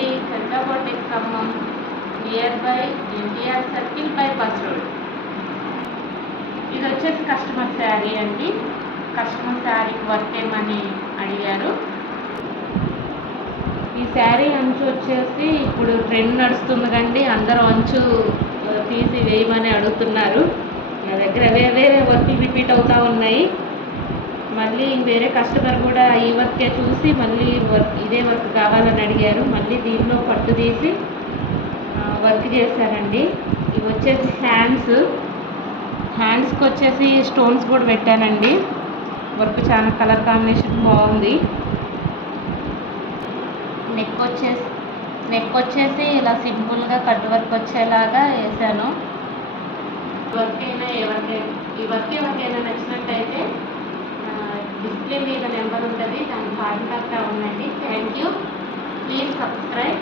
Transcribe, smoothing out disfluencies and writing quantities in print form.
Location సెంట్రాబోటెక్ Khammam, near by NTR circle bypass road. ఇది వచ్చేసి కస్టమర్ శారీ అండి. కస్టమర్ శారీకి వర్క్ ఏమని అడిగారు. ఈ శారీ అంచు వచ్చేసి ఇప్పుడు ట్రెండ్ నడుస్తుంది కండి, అందరూ అంచు తీసి వేయమని అడుగుతున్నారు. నా దగ్గర వేరే వర్క్ రిపీట్ అవుతూ ఉన్నాయి. మళ్ళీ వేరే కస్టమర్ కూడా ఈ వర్కే చూసి మళ్ళీ ఇదే వర్క్ కావాలని అడిగారు. మళ్ళీ దీనిలో పట్టు తీసి వర్క్ చేశానండి. ఇవి వచ్చేసి హ్యాండ్స్కి వచ్చేసి స్టోన్స్ కూడా పెట్టానండి. వర్క్ చాలా కలర్ కాంబినేషన్ బాగుంది. నెక్ వచ్చేసి ఇలా సింపుల్గా కట్ వర్క్ వచ్చేలాగా వేసాను. ఈ వర్క్ ఎవరికైనా నచ్చినట్టయితే డిస్ప్లే మీద నెంబర్ ఉంటుంది, దాన్ని కాంటాక్ట్ అవ్వండి. Thank you. Please subscribe.